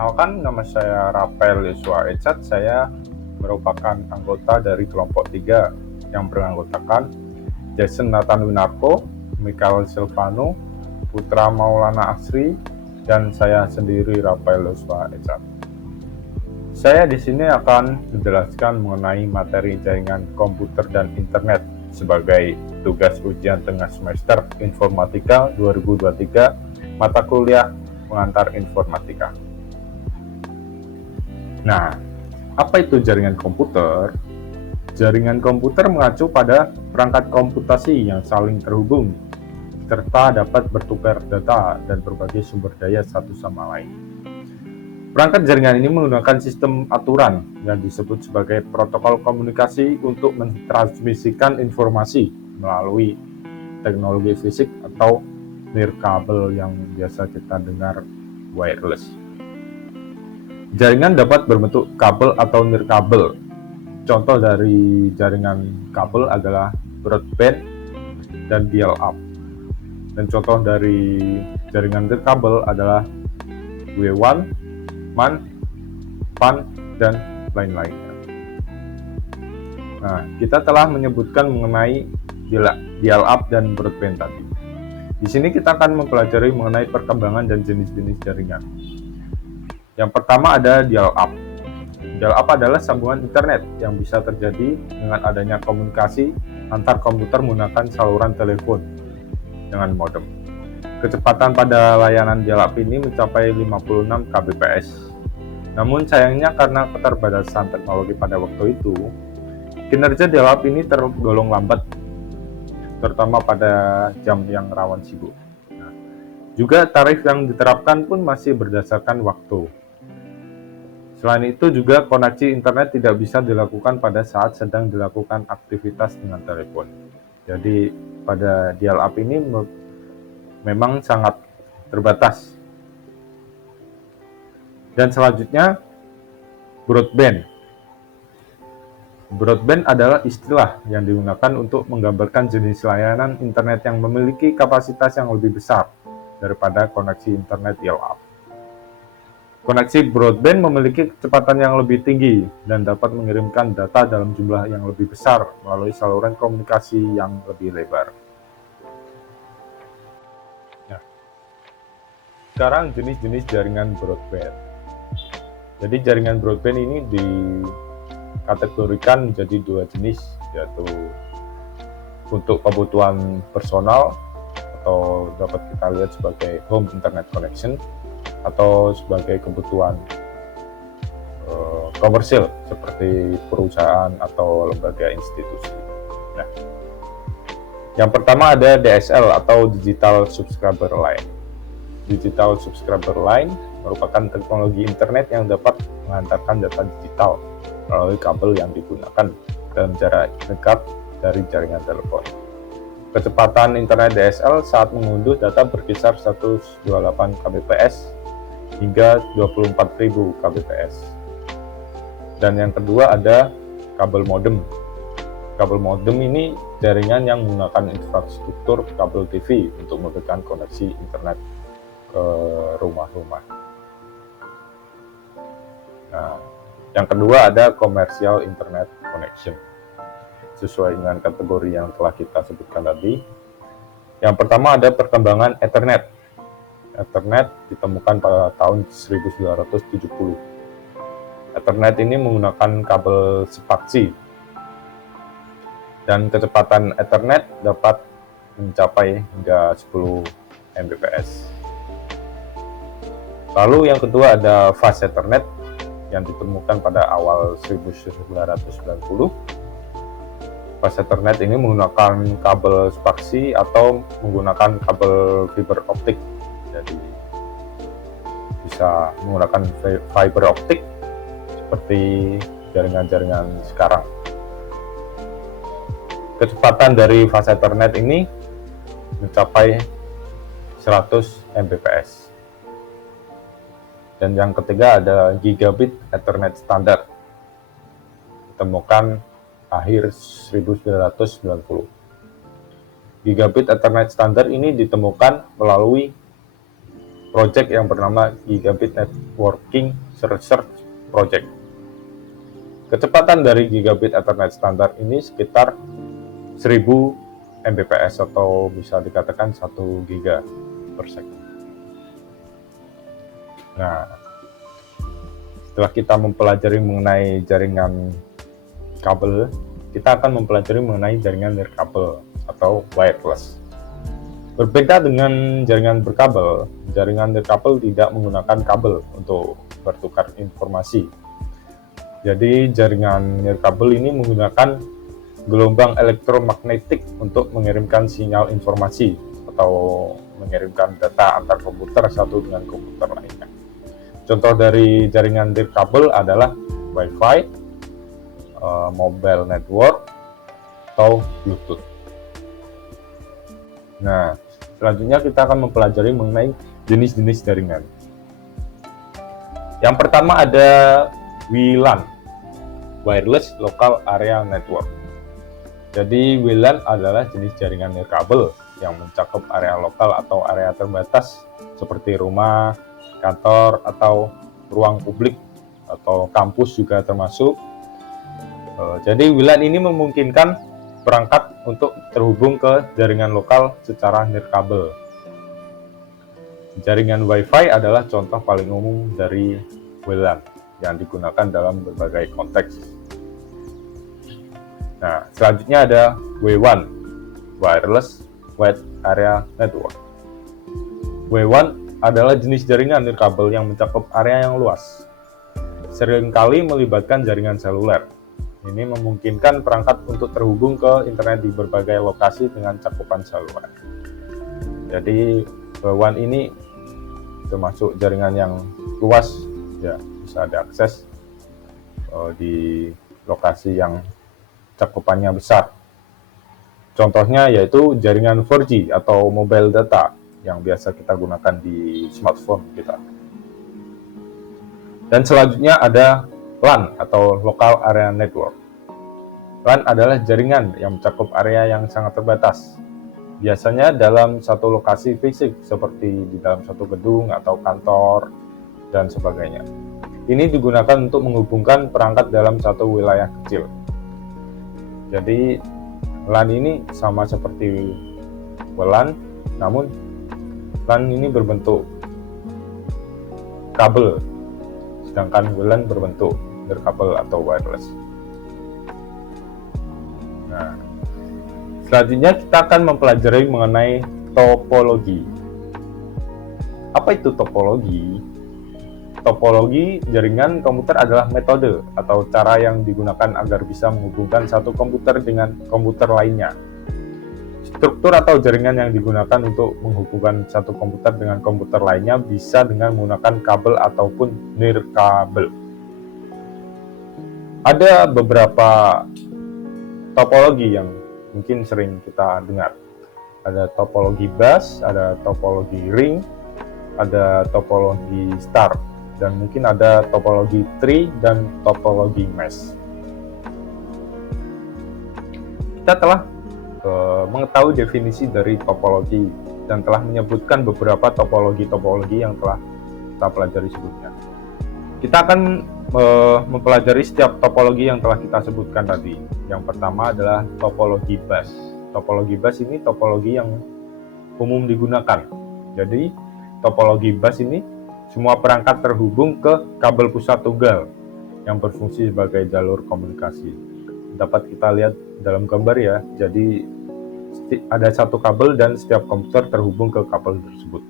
Perkenalkan, nama saya Rafael Yuswa Echad. Saya merupakan anggota dari kelompok 3 yang beranggotakan Jason Nathan Winarko, Michael Silvano, Putra Maulana Asri, dan saya sendiri Rafael Yuswa Echad. Saya di sini akan menjelaskan mengenai materi jaringan komputer dan internet sebagai tugas ujian tengah semester Informatika 2023 mata kuliah pengantar informatika. Nah, apa itu jaringan komputer? Jaringan komputer mengacu pada perangkat komputasi yang saling terhubung, serta dapat bertukar data dan berbagai sumber daya satu sama lain. Perangkat jaringan ini menggunakan sistem aturan yang disebut sebagai protokol komunikasi untuk mentransmisikan informasi melalui teknologi fisik atau nirkabel yang biasa kita dengar wireless. Jaringan dapat berbentuk kabel atau nirkabel. Contoh dari jaringan kabel adalah broadband dan dial-up. Dan contoh dari jaringan nirkabel adalah W1, MAN, PAN, dan lain-lainnya. Nah, kita telah menyebutkan mengenai dial-up dan broadband tadi. Di sini kita akan mempelajari mengenai perkembangan dan jenis-jenis jaringan. Yang pertama ada dial-up. Dial-up adalah sambungan internet yang bisa terjadi dengan adanya komunikasi antar komputer menggunakan saluran telepon dengan modem. Kecepatan pada layanan dial-up ini mencapai 56 kbps. Namun sayangnya karena keterbatasan teknologi pada waktu itu, kinerja dial-up ini tergolong lambat, terutama pada jam yang rawan sibuk. Juga tarif yang diterapkan pun masih berdasarkan waktu. Selain itu juga koneksi internet tidak bisa dilakukan pada saat sedang dilakukan aktivitas dengan telepon. Jadi pada dial-up ini memang sangat terbatas. Dan selanjutnya broadband. Broadband adalah istilah yang digunakan untuk menggambarkan jenis layanan internet yang memiliki kapasitas yang lebih besar daripada koneksi internet dial-up. Koneksi broadband memiliki kecepatan yang lebih tinggi dan dapat mengirimkan data dalam jumlah yang lebih besar melalui saluran komunikasi yang lebih lebar. Nah, sekarang jenis-jenis jaringan broadband. Jadi jaringan broadband ini dikategorikan menjadi 2 jenis, yaitu untuk kebutuhan personal atau dapat kita lihat sebagai home internet connection, atau sebagai kebutuhan komersil seperti perusahaan atau lembaga institusi. Nah, yang pertama ada DSL atau Digital Subscriber Line. Digital Subscriber Line merupakan teknologi internet yang dapat mengantarkan data digital melalui kabel yang digunakan dalam jarak dekat dari jaringan telepon. Kecepatan internet DSL saat mengunduh data berkisar 128 kbps hingga 24.000 kbps. Dan yang kedua ada kabel modem. Kabel modem ini jaringan yang menggunakan infrastruktur kabel TV untuk memberikan koneksi internet ke rumah-rumah. Nah, yang kedua ada commercial internet connection. Sesuai dengan kategori yang telah kita sebutkan tadi. Yang pertama ada perkembangan Ethernet. Ethernet ditemukan pada tahun 1970. Ethernet ini menggunakan kabel sepaksi dan kecepatan Ethernet dapat mencapai hingga 10 Mbps. Lalu yang kedua ada Fast Ethernet yang ditemukan pada awal 1990. Fast Ethernet ini menggunakan kabel sepaksi atau menggunakan kabel fiber optik. Jadi bisa menggunakan fiber optik seperti jaringan-jaringan sekarang. Kecepatan dari Fast Ethernet ini mencapai 100 Mbps. Dan yang ketiga ada Gigabit Ethernet Standard, ditemukan akhir 1990. Gigabit Ethernet Standard ini ditemukan melalui project yang bernama Gigabit Networking Research Project. Kecepatan dari Gigabit Ethernet standar ini sekitar 1000 Mbps atau bisa dikatakan 1 giga per second. Nah, setelah kita mempelajari mengenai jaringan kabel, kita akan mempelajari mengenai jaringan nirkabel atau wireless. Berbeda dengan jaringan berkabel, jaringan nirkabel tidak menggunakan kabel untuk bertukar informasi. Jadi jaringan nirkabel ini menggunakan gelombang elektromagnetik untuk mengirimkan sinyal informasi atau mengirimkan data antar komputer satu dengan komputer lainnya. Contoh dari jaringan nirkabel adalah Wi-Fi, mobile network, atau Bluetooth. Nah, selanjutnya kita akan mempelajari mengenai jenis-jenis jaringan. Yang pertama ada WLAN, Wireless Local Area Network. Jadi WLAN adalah jenis jaringan nirkabel yang mencakup area lokal atau area terbatas seperti rumah, kantor, atau ruang publik atau kampus juga termasuk. Jadi WLAN ini memungkinkan perangkat untuk terhubung ke jaringan lokal secara nirkabel. Jaringan Wi-Fi adalah contoh paling umum dari WLAN yang digunakan dalam berbagai konteks. Nah, selanjutnya ada W1, Wireless Wide Area Network. W1 adalah jenis jaringan nirkabel yang mencakup area yang luas. Seringkali melibatkan jaringan seluler. Ini memungkinkan perangkat untuk terhubung ke internet di berbagai lokasi dengan cakupan seluler. Jadi W1 ini termasuk jaringan yang luas, ya, bisa diakses di lokasi yang cakupannya besar. Contohnya yaitu jaringan 4G atau mobile data yang biasa kita gunakan di smartphone kita. Dan selanjutnya ada LAN atau Local Area Network. LAN adalah jaringan yang mencakup area yang sangat terbatas. Biasanya dalam satu lokasi fisik seperti di dalam satu gedung atau kantor dan sebagainya. Ini digunakan untuk menghubungkan perangkat dalam satu wilayah kecil. Jadi LAN ini sama seperti WLAN, namun LAN ini berbentuk kabel, sedangkan WLAN berbentuk nirkabel atau wireless. Nah, selanjutnya kita akan mempelajari mengenai topologi. Apa itu topologi? Topologi jaringan komputer adalah metode atau cara yang digunakan agar bisa menghubungkan satu komputer dengan komputer lainnya. Struktur atau jaringan yang digunakan untuk menghubungkan satu komputer dengan komputer lainnya bisa dengan menggunakan kabel ataupun nirkabel. Ada beberapa topologi yang mungkin sering kita dengar. Ada topologi bus, ada topologi ring, ada topologi star, dan mungkin ada topologi tree dan topologi mesh. Kita telah mengetahui definisi dari topologi dan telah menyebutkan beberapa topologi-topologi yang telah kita pelajari sebelumnya. Kita akan mempelajari setiap topologi yang telah kita sebutkan tadi. Yang pertama adalah topologi bus. Topologi bus ini topologi yang umum digunakan. Jadi topologi bus ini semua perangkat terhubung ke kabel pusat tunggal yang berfungsi sebagai jalur komunikasi. Dapat kita lihat dalam gambar ya. Jadi ada satu kabel dan setiap komputer terhubung ke kabel tersebut.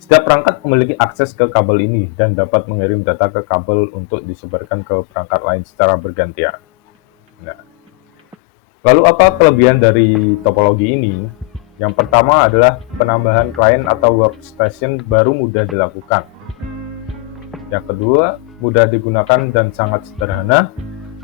Setiap perangkat memiliki akses ke kabel ini dan dapat mengirim data ke kabel untuk disebarkan ke perangkat lain secara bergantian. Nah, lalu apa kelebihan dari topologi ini? Yang pertama adalah penambahan klien atau workstation baru mudah dilakukan. Yang kedua, mudah digunakan dan sangat sederhana.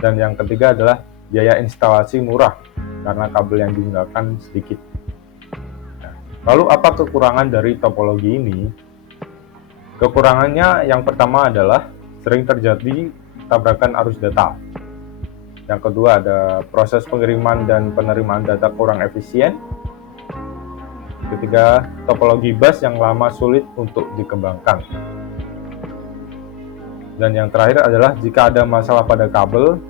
Dan yang ketiga adalah biaya instalasi murah karena kabel yang digunakan sedikit. Lalu apa kekurangan dari topologi ini? Kekurangannya yang pertama adalah sering terjadi tabrakan arus data. Yang kedua ada proses pengiriman dan penerimaan data kurang efisien. ketiga, topologi bus yang lama sulit untuk dikembangkan. Dan yang terakhir adalah jika ada masalah pada kabel,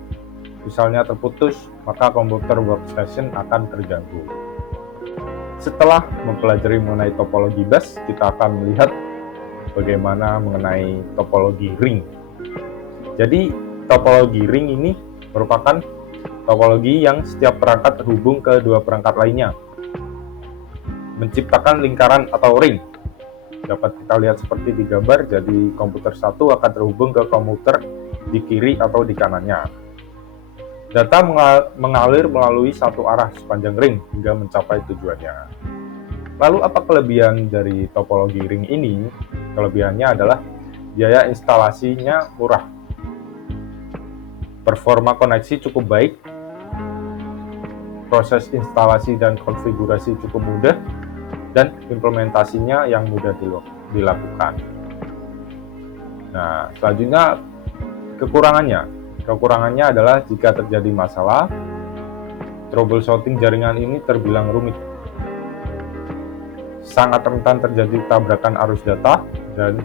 misalnya terputus, maka komputer workstation akan terganggu. Setelah mempelajari mengenai topologi bus, kita akan melihat bagaimana mengenai topologi ring. Jadi, topologi ring ini merupakan topologi yang setiap perangkat terhubung ke dua perangkat lainnya, menciptakan lingkaran atau ring. Dapat kita lihat seperti di gambar, jadi komputer satu akan terhubung ke komputer di kiri atau di kanannya. Data mengalir melalui satu arah sepanjang ring hingga mencapai tujuannya. Lalu apa kelebihan dari topologi ring ini? Kelebihannya adalah biaya instalasinya murah, performa koneksi cukup baik, proses instalasi dan konfigurasi cukup mudah, dan implementasinya yang mudah dilakukan. Nah, selanjutnya kekurangannya. Kekurangannya adalah jika terjadi masalah, troubleshooting jaringan ini terbilang rumit. Sangat rentan terjadi tabrakan arus data, dan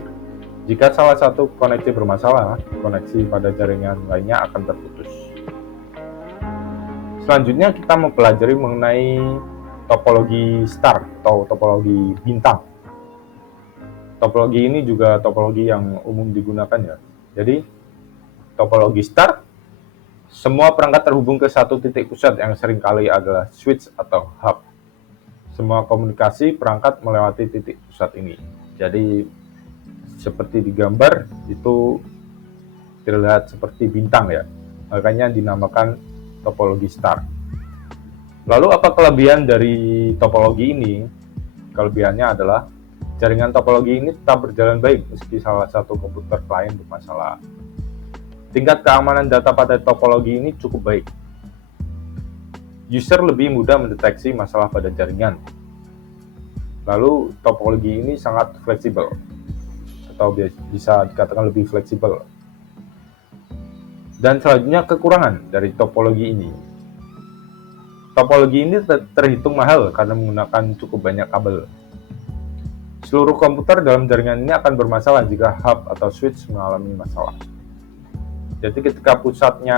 jika salah satu koneksi bermasalah, koneksi pada jaringan lainnya akan terputus. Selanjutnya kita mempelajari mengenai topologi star atau topologi bintang. Topologi ini juga topologi yang umum digunakan ya. Jadi topologi star, semua perangkat terhubung ke satu titik pusat yang seringkali adalah switch atau hub. Semua komunikasi perangkat melewati titik pusat ini. Jadi seperti di gambar itu terlihat seperti bintang ya. Makanya dinamakan topologi star. Lalu apa kelebihan dari topologi ini? Kelebihannya adalah jaringan topologi ini tetap berjalan baik meski salah satu komputer klien bermasalah. Tingkat keamanan data pada topologi ini cukup baik. User lebih mudah mendeteksi masalah pada jaringan. Lalu topologi ini sangat fleksibel, atau bisa dikatakan lebih fleksibel. Dan selanjutnya kekurangan dari topologi ini. Topologi ini terhitung mahal karena menggunakan cukup banyak kabel. Seluruh komputer dalam jaringan ini akan bermasalah jika hub atau switch mengalami masalah. Jadi ketika pusatnya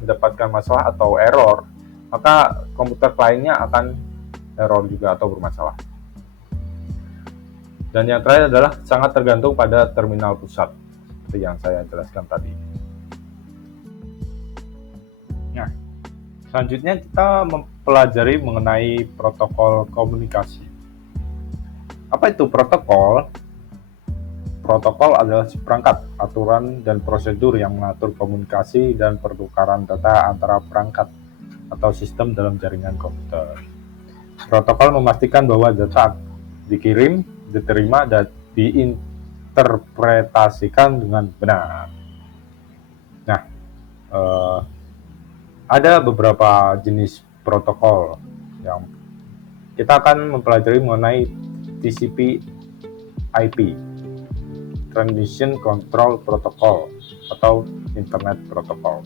mendapatkan masalah atau error, maka komputer kliennya akan error juga atau bermasalah. Dan yang terakhir adalah sangat tergantung pada terminal pusat, seperti yang saya jelaskan tadi. Nah, selanjutnya kita mempelajari mengenai protokol komunikasi. Apa itu protokol? Protokol adalah seperangkat aturan dan prosedur yang mengatur komunikasi dan pertukaran data antara perangkat atau sistem dalam jaringan komputer. Protokol memastikan bahwa data dikirim, diterima, dan diinterpretasikan dengan benar. Nah, ada beberapa jenis protokol yang kita akan mempelajari mengenai TCP/IP, Transmission Control Protocol atau Internet Protocol.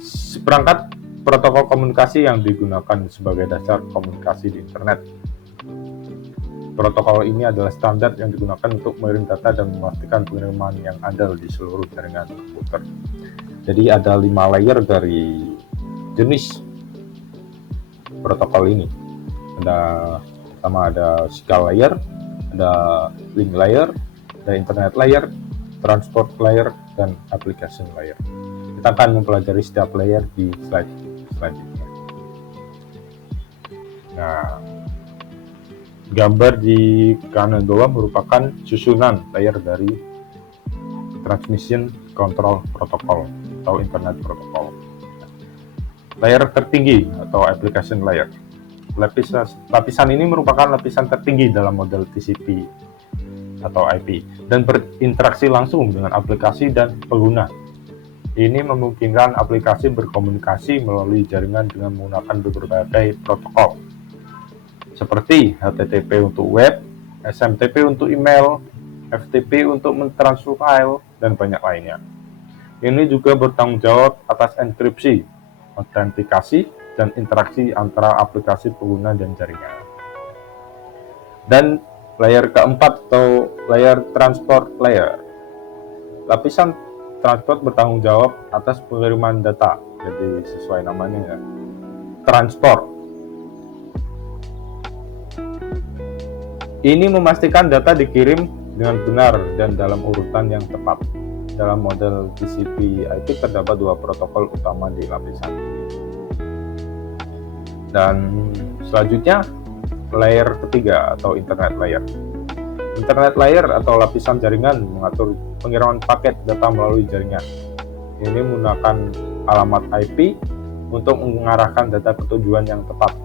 Seperangkat protokol komunikasi yang digunakan sebagai dasar komunikasi di internet. Protokol ini adalah standar yang digunakan untuk mengirim data dan memastikan pengiriman yang adil di seluruh jaringan komputer. Jadi ada 5 layer dari jenis protokol ini. Pertama ada SCSI layer, ada link layer, ada internet layer, transport layer, dan application layer. Kita akan mempelajari setiap layer di slide selanjutnya. Nah, gambar di kanan bawah merupakan susunan layer dari Transmission Control Protocol atau Internet Protocol. Layer tertinggi atau application layer. Lapisan ini merupakan lapisan tertinggi dalam model TCP atau IP dan berinteraksi langsung dengan aplikasi dan pengguna. Ini memungkinkan aplikasi berkomunikasi melalui jaringan dengan menggunakan berbagai protokol seperti HTTP untuk web, SMTP untuk email, FTP untuk mentransfer file, dan banyak lainnya. Ini juga bertanggung jawab atas enkripsi, autentikasi, dan interaksi antara aplikasi pengguna dan jaringan. Dan layer keempat atau layer transport layer. Lapisan transport bertanggung jawab atas pengiriman data. Jadi sesuai namanya ya. Transport. Ini memastikan data dikirim dengan benar dan dalam urutan yang tepat. Dalam model TCP/IP terdapat dua protokol utama di lapisan ini. Dan selanjutnya layer ketiga atau internet layer. Internet layer atau lapisan jaringan mengatur pengiriman paket data melalui jaringan. Ini menggunakan alamat IP untuk mengarahkan data ke tujuan yang tepat.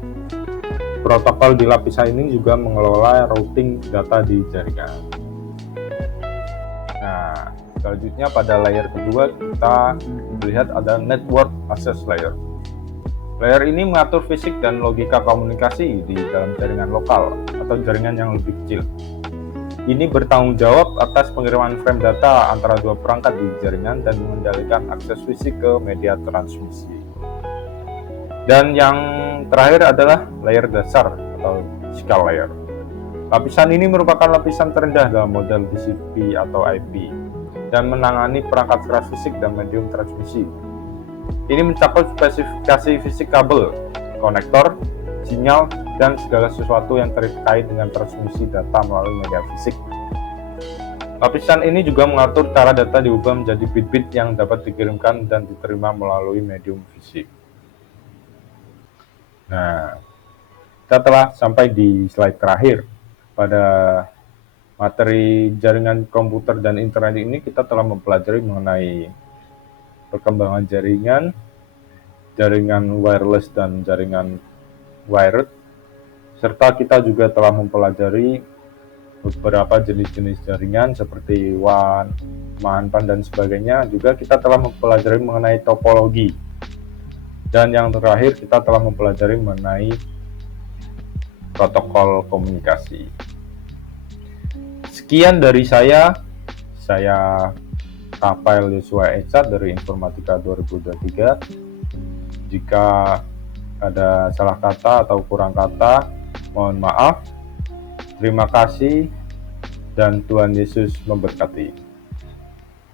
Protokol di lapisan ini juga mengelola routing data di jaringan. Nah, selanjutnya pada layer kedua kita melihat ada network access layer. Layer ini mengatur fisik dan logika komunikasi di dalam jaringan lokal atau jaringan yang lebih kecil. Ini bertanggung jawab atas pengiriman frame data antara dua perangkat di jaringan dan mengendalikan akses fisik ke media transmisi. Dan yang terakhir adalah layer dasar atau physical layer. Lapisan ini merupakan lapisan terendah dalam model TCP atau IP dan menangani perangkat keras fisik dan medium transmisi. Ini mencakup spesifikasi fisik kabel, konektor, sinyal, dan segala sesuatu yang terkait dengan transmisi data melalui media fisik. Lapisan ini juga mengatur cara data diubah menjadi bit-bit yang dapat dikirimkan dan diterima melalui medium fisik. Nah, kita telah sampai di slide terakhir. Pada materi jaringan komputer dan internet ini kita telah mempelajari mengenai perkembangan jaringan, jaringan wireless dan jaringan wired, serta kita juga telah mempelajari beberapa jenis-jenis jaringan seperti WAN, MAN, PAN, dan sebagainya. Juga kita telah mempelajari mengenai topologi. Dan yang terakhir kita telah mempelajari mengenai protokol komunikasi. Sekian dari saya Rafael Yosua Esa dari Informatika 2023. Jika ada salah kata atau kurang kata, mohon maaf. Terima kasih dan Tuhan Yesus memberkati.